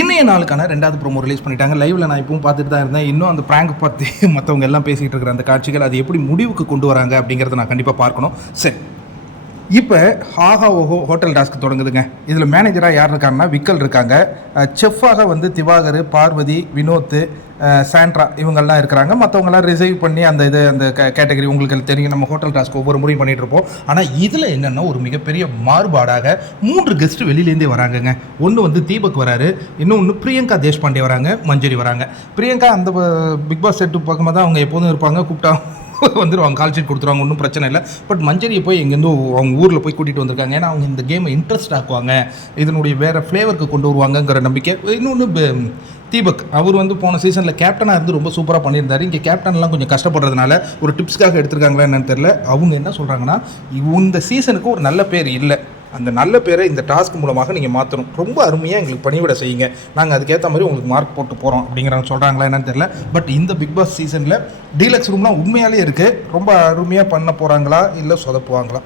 இன்றைய நாளுக்கான 2வது ப்ரோமோ ரிலீஸ் பண்ணிட்டாங்க. லைவில் நான் இப்பவும் பார்த்துட்டு தான் இருந்தேன். இன்னும் அந்த ப்ராங்க் பற்றி மற்றவங்க எல்லாம் பேசிகிட்டு இருக்கிற அந்த காட்சிகள் அது எப்படி முடிவுக்கு கொண்டு வராங்க அப்படிங்கிறத நான் கண்டிப்பாக பார்க்கணும். சரி, இப்போ ஹாஹா ஓஹோ ஹோட்டல் டாஸ்க் தொடங்குதுங்க. இதில் மேனேஜராக யார் இருக்காங்கன்னா விக்கல் இருக்காங்க. செஃப்பாக வந்து திவாகர், பார்வதி, வினோத், சாண்ட்ரா இவங்கெல்லாம் இருக்கிறாங்க. மற்றவங்களாம் ரிசைவ் பண்ணி அந்த கேட்டகரி உங்களுக்கு தெரியும். நம்ம ஹோட்டல் டாஸ்க் ஒவ்வொரு முறையும் பண்ணிகிட்டு இருப்போம். ஆனால் இதில் என்னென்னா ஒரு மிகப்பெரிய மாறுபாடாக 3 கெஸ்ட்டு வெளியிலேருந்தே வராங்கங்க. ஒன்று வந்து தீபக் வராரு, இன்னொன்று பிரியங்கா தேஷ்பாண்டே வராங்க, மஞ்சரி வராங்க. பிரியங்கா அந்த பிக் பாஸ் செட்டு பக்கமாக தான் அவங்க எப்போதும் இருப்பாங்க. கூப்பிட்டா வந்துடுவாங்க, கால் ஷீட் கொடுத்துருவாங்க, ஒன்றும் பிரச்சனை இல்லை. பட் மஞ்சரியை போய் எங்கேருந்து அவங்க ஊரில் போய் கூட்டிகிட்டு வந்திருக்காங்க. ஏன்னா அவங்க இந்த கேமை இன்ட்ரெஸ்ட் ஆக்குவாங்க, இதனுடைய வேறு ஃப்ளேவருக்கு கொண்டு வருவாங்கங்கிற நம்பிக்கை. இன்னொன்று தீபக், அவர் வந்து போன சீசனில் கேப்டனாக இருந்து ரொம்ப சூப்பராக பண்ணியிருந்தார். இங்கே கேப்டன்லாம் கொஞ்சம் கஷ்டப்படுறதுனால ஒரு டிப்ஸ்க்காக எடுத்திருக்காங்களா என்னன்னு தெரியல. அவங்க என்ன சொல்கிறாங்கன்னா, இந்த சீசனுக்கு ஒரு நல்ல பேர் இல்லை, அந்த நல்ல பேரை இந்த டாஸ்க் மூலமாக நீங்கள் மாற்றணும், ரொம்ப அருமையாக எங்களுக்கு பணிவிட செய்யுங்க, நாங்கள் அதுக்கேற்ற மாதிரி உங்களுக்கு மார்க் போட்டு போகிறோம் அப்படிங்கிறாங்க. சொல்கிறாங்களா என்னன்னு தெரியல. பட் இந்த பிக் பாஸ் சீசனில் டீலக்ஸ் ரூம்லாம் உண்மையாலே இருக்குது. ரொம்ப அருமையாக பண்ண போகிறாங்களா இல்லை சொதப்புவாங்களா?